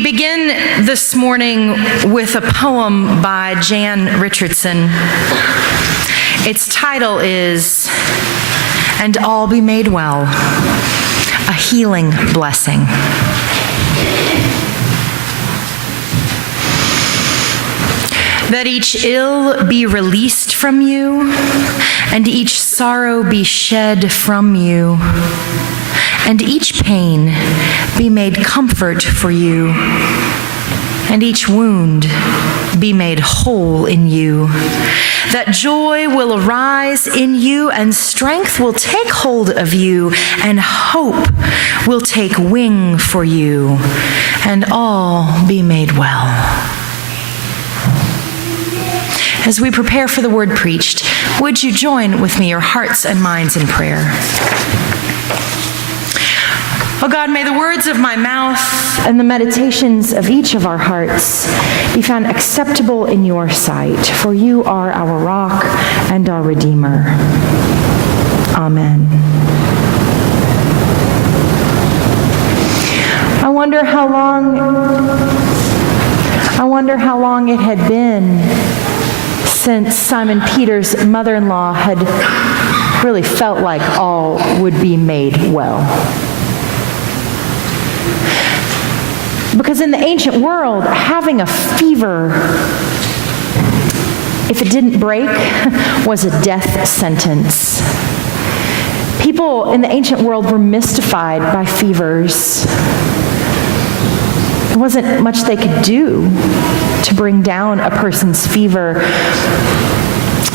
We begin this morning with a poem by Jan Richardson. Its title is, "And All Be Made Well, a Healing Blessing." That each ill be released from you, and each sorrow be shed from you, and each pain be made comfort for you, and each wound be made whole in you. That joy will arise in you, and strength will take hold of you, and hope will take wing for you, and all be made well. As we prepare for the word preached, would you join with me your hearts and minds in prayer? Oh God, may the words of my mouth and the meditations of each of our hearts be found acceptable in your sight, for you are our rock and our Redeemer. Amen. I wonder how long it had been since Simon Peter's mother-in-law had really felt like all would be made well. Because in the ancient world, having a fever, if it didn't break, was a death sentence. People in the ancient world were mystified by fevers. There wasn't much they could do to bring down a person's fever.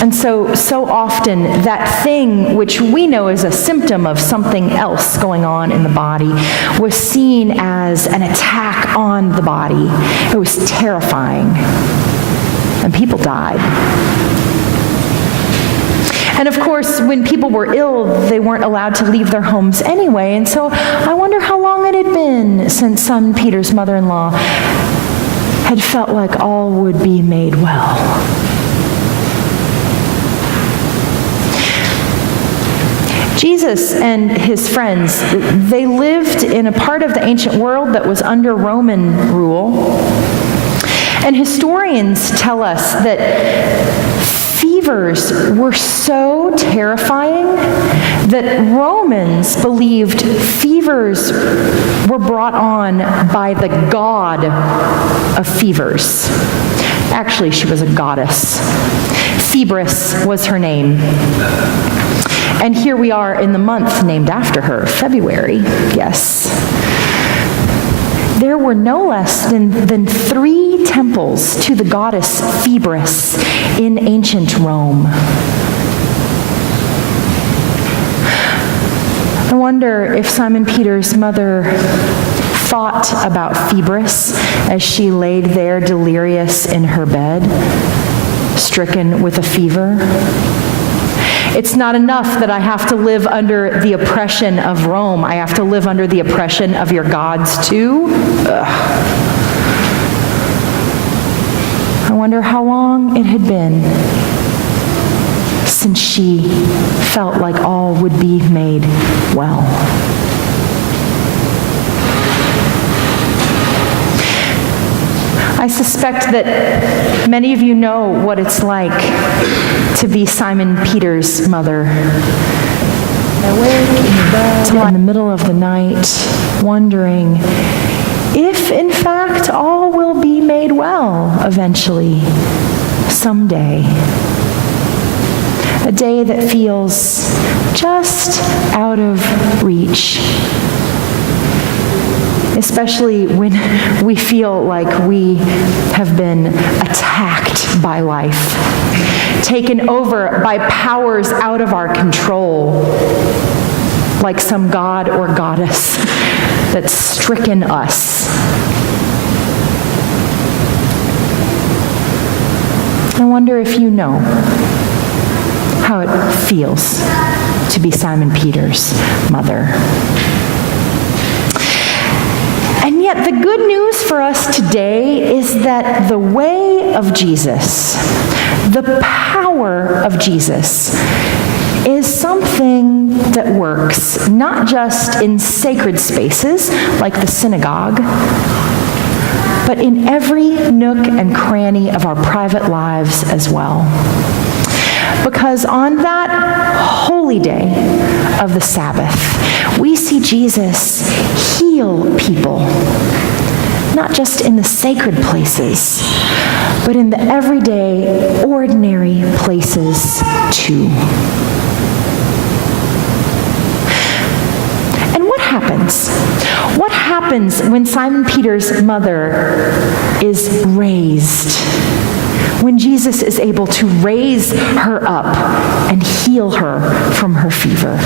And so often that thing which we know is a symptom of something else going on in the body was seen as an attack on the body. It was terrifying. And people died. And of course, when people were ill, they weren't allowed to leave their homes anyway. And so I wonder how long it had been since Simon Peter's mother-in-law had felt like all would be made well. Jesus and his friends, they lived in a part of the ancient world that was under Roman rule. And historians tell us that fevers were so terrifying that Romans believed fevers were brought on by the god of fevers. Actually, she was a goddess. Phoebus was her name. And here we are in the month named after her, February, yes. There were no less than 3 temples to the goddess Phoebus in ancient Rome. I wonder if Simon Peter's mother thought about Phoebus as she laid there delirious in her bed, stricken with a fever. It's not enough that I have to live under the oppression of Rome. I have to live under the oppression of your gods too? Ugh. I wonder how long it had been since she felt like all would be made well. I suspect that many of you know what it's like to be Simon Peter's mother. In the middle of the night, wondering if, in fact, all will be made well eventually, someday. A day that feels just out of reach. Especially when we feel like we have been attacked by life, taken over by powers out of our control, like some god or goddess that's stricken us. I wonder if you know how it feels to be Simon Peter's mother. And yet the good news for us today is that the way of Jesus, the power of Jesus, is something that works not just in sacred spaces like the synagogue, but in every nook and cranny of our private lives as well. Because on that holy day of the Sabbath, we see Jesus heal people, not just in the sacred places, but in the everyday, ordinary places too. And what happens? What happens when Simon Peter's mother is raised? When Jesus is able to raise her up and heal her from her fever?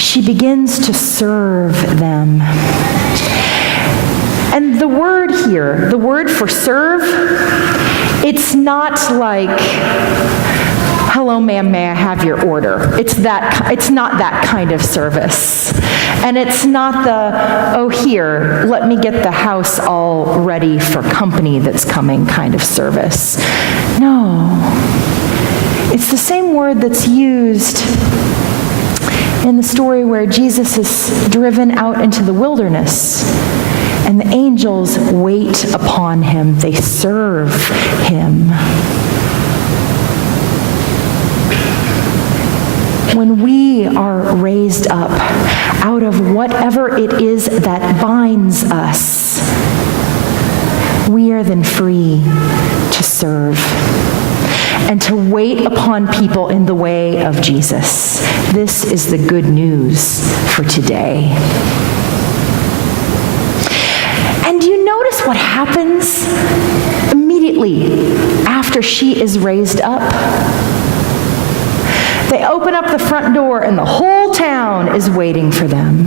She begins to serve them. And the word here, the word for serve, it's not like, hello ma'am, may I have your order? It's not that kind of service. And it's not the, oh here, let me get the house all ready for company that's coming kind of service. No. It's the same word that's used in the story where Jesus is driven out into the wilderness and the angels wait upon him. They serve him. When we are raised up out of whatever it is that binds us, we are then free to serve and to wait upon people in the way of Jesus. This is the good news for today. And do you notice what happens immediately after she is raised up? They open up the front door and the whole town is waiting for them.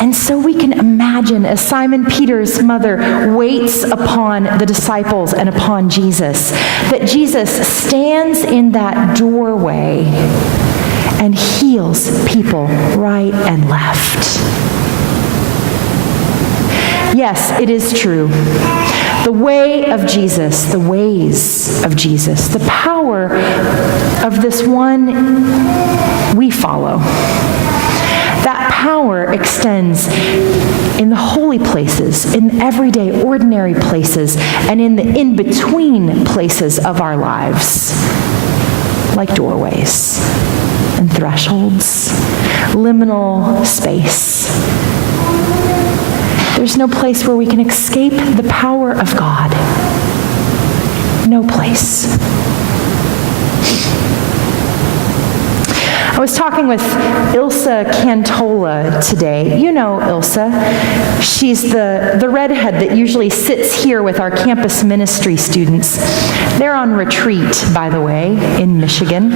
And so we can imagine as Simon Peter's mother waits upon the disciples and upon Jesus, that Jesus stands in that doorway and heals people right and left. Yes, it is true. The way of Jesus, the ways of Jesus, the power of this one we follow. That power extends in the holy places, in everyday, ordinary places, and in the in-between places of our lives, like doorways and thresholds, liminal space. There's no place where we can escape the power of God. No place. I was talking with Ilsa Cantola today. You know Ilsa. She's the redhead that usually sits here with our campus ministry students. They're on retreat, by the way, in Michigan.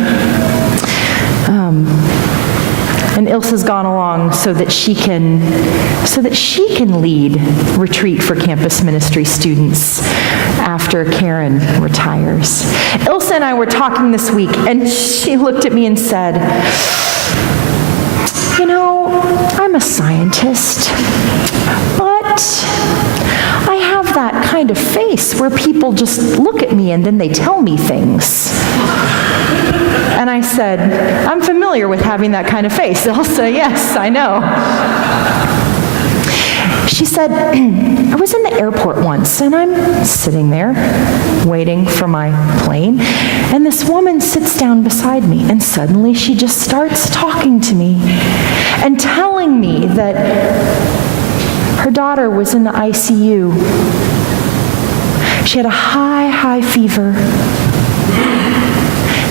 And Ilsa's gone along so that she can lead retreat for campus ministry students after Karen retires. Ilsa and I were talking this week, and she looked at me and said, you know, I'm a scientist, but I have that kind of face where people just look at me and then they tell me things. And I said, I'm familiar with having that kind of face. Ilsa, yes, I know. She said, I was in the airport once, and I'm sitting there waiting for my plane, and this woman sits down beside me, and suddenly she just starts talking to me and telling me that her daughter was in the ICU. She had a high fever.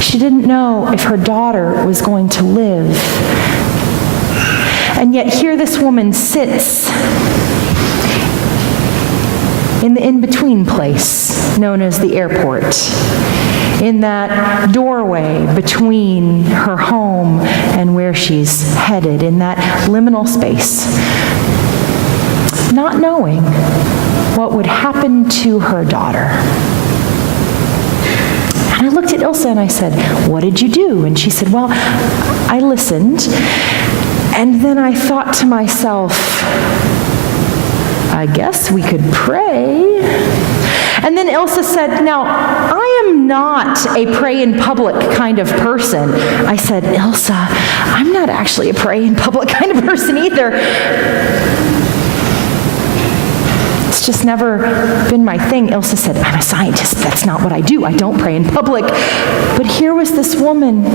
She didn't know if her daughter was going to live. And yet here this woman sits in the in-between place known as the airport, in that doorway between her home and where she's headed, in that liminal space, not knowing what would happen to her daughter. And I looked at Ilsa and I said, what did you do? And she said, well, I listened, and then I thought to myself, I guess we could pray. And then Ilsa said, now, I am not a pray in public kind of person. I said, Ilsa, I'm not actually a pray in public kind of person either. It's just never been my thing. Ilsa said, I'm a scientist. That's not what I do. I don't pray in public. But here was this woman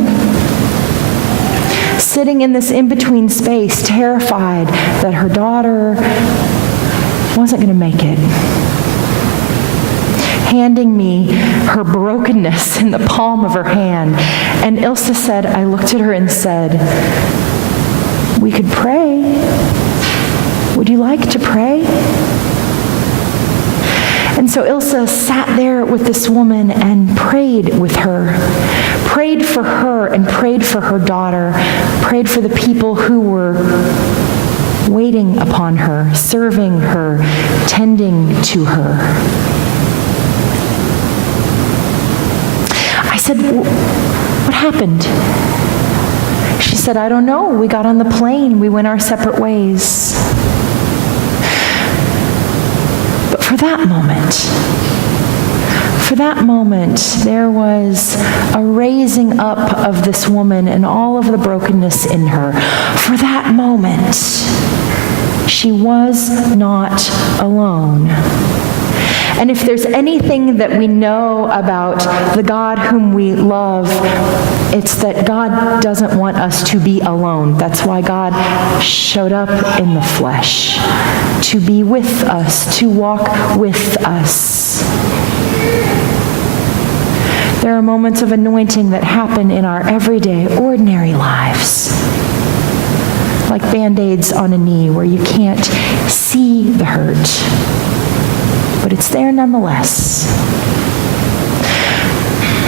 sitting in this in-between space, terrified that her daughter wasn't going to make it, handing me her brokenness in the palm of her hand. And Ilsa said, I looked at her and said, we could pray. Would you like to pray? And so Ilsa sat there with this woman and prayed with her, prayed for her and prayed for her daughter, prayed for the people who were waiting upon her, serving her, tending to her. I said, what happened? She said, I don't know. We got on the plane. We went our separate ways. But for that moment, there was a raising up of this woman and all of the brokenness in her. For that moment, she was not alone. And if there's anything that we know about the God whom we love, it's that God doesn't want us to be alone. That's why God showed up in the flesh, to be with us, to walk with us. There are moments of anointing that happen in our everyday, ordinary lives, like Band-Aids on a knee where you can't see the hurt, but it's there nonetheless.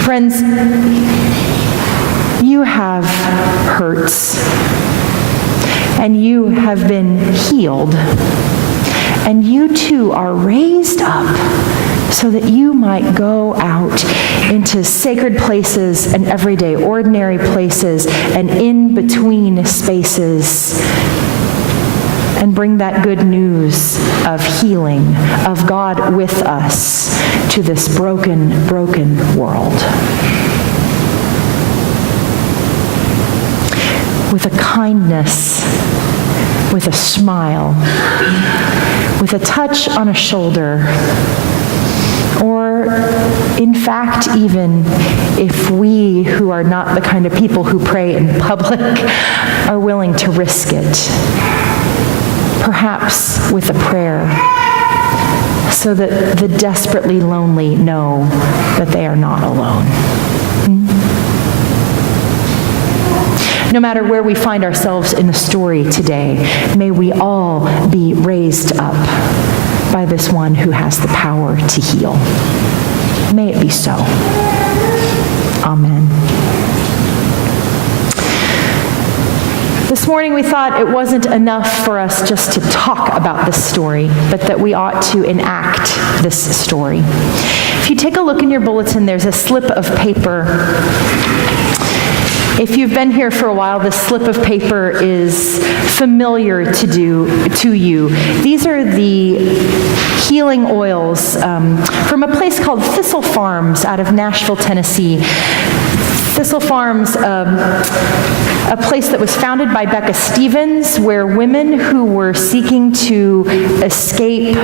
Friends, you have hurts, and you have been healed, and you too are raised up so that you might go out into sacred places and everyday, ordinary places and in-between spaces and bring that good news of healing, of God with us to this broken, broken world. With a kindness, with a smile, with a touch on a shoulder, or in fact, even if we who are not the kind of people who pray in public are willing to risk it, perhaps with a prayer, so that the desperately lonely know that they are not alone. No matter where we find ourselves in the story today, may we all be raised up by this one who has the power to heal. May it be so. Amen. This morning we thought it wasn't enough for us just to talk about this story, but that we ought to enact this story. If you take a look in your bulletin, there's a slip of paper. If you've been here for a while, this slip of paper is familiar to you. These are the healing oils from a place called Thistle Farms out of Nashville, Tennessee. Thistle Farms, a place that was founded by Becca Stevens, where women who were seeking to escape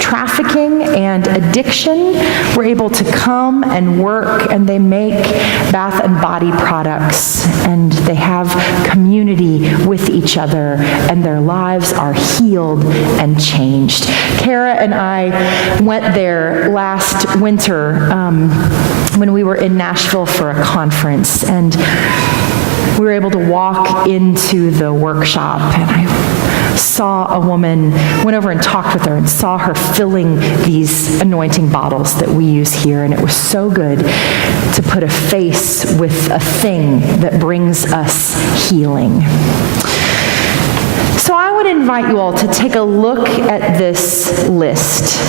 trafficking and addiction were able to come and work, and they make bath and body products, and they have community with each other, and their lives are healed and changed. Kara and I went there last winter when we were in Nashville for a conference, and we were able to walk into the workshop, and I saw a woman, went over and talked with her and saw her filling these anointing bottles that we use here, and it was so good to put a face with a thing that brings us healing. So I would invite you all to take a look at this list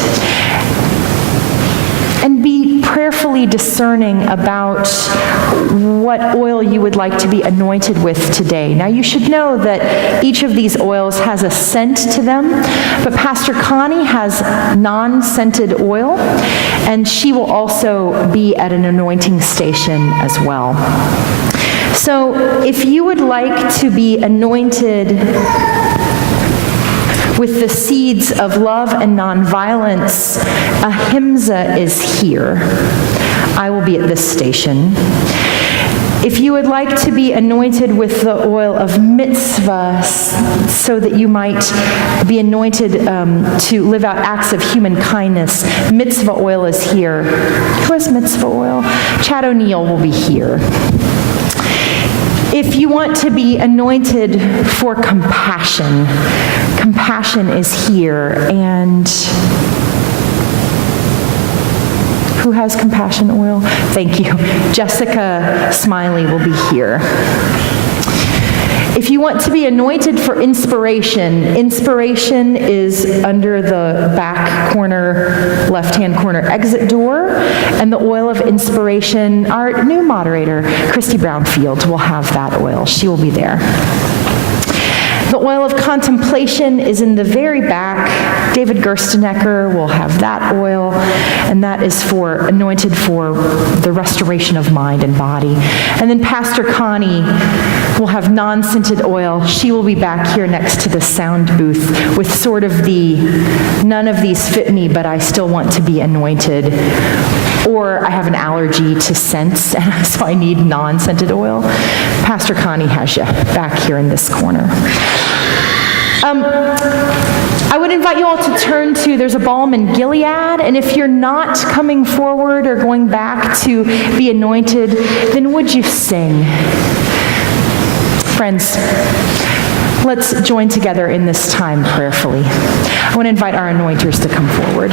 and be prayerful prayerfully discerning about what oil you would like to be anointed with today. Now, you should know that each of these oils has a scent to them, but Pastor Connie has non-scented oil, and she will also be at an anointing station as well. So if you would like to be anointed with the seeds of love and nonviolence, ahimsa is here. I will be at this station. If you would like to be anointed with the oil of mitzvah so that you might be anointed to live out acts of human kindness, mitzvah oil is here. Who has mitzvah oil? Chad O'Neill will be here. If you want to be anointed for compassion, compassion is here. And who has compassion oil? Thank you. Jessica Smiley will be here. If you want to be anointed for inspiration, inspiration is under the back corner, left-hand corner exit door, and the oil of inspiration, our new moderator, Christy Brownfield, will have that oil. She will be there. The oil of contemplation is in the very back. David Gerstenecker will have that oil, and that is for anointed for the restoration of mind and body. And then Pastor Connie will have non-scented oil. She will be back here next to the sound booth with sort of the, none of these fit me, but I still want to be anointed. Or I have an allergy to scents, and so I need non-scented oil. Pastor Connie has you back here in this corner. I would invite you all to turn to, there's a balm in Gilead, and if you're not coming forward or going back to be anointed, then would you sing? Friends, let's join together in this time prayerfully. I want to invite our anointers to come forward.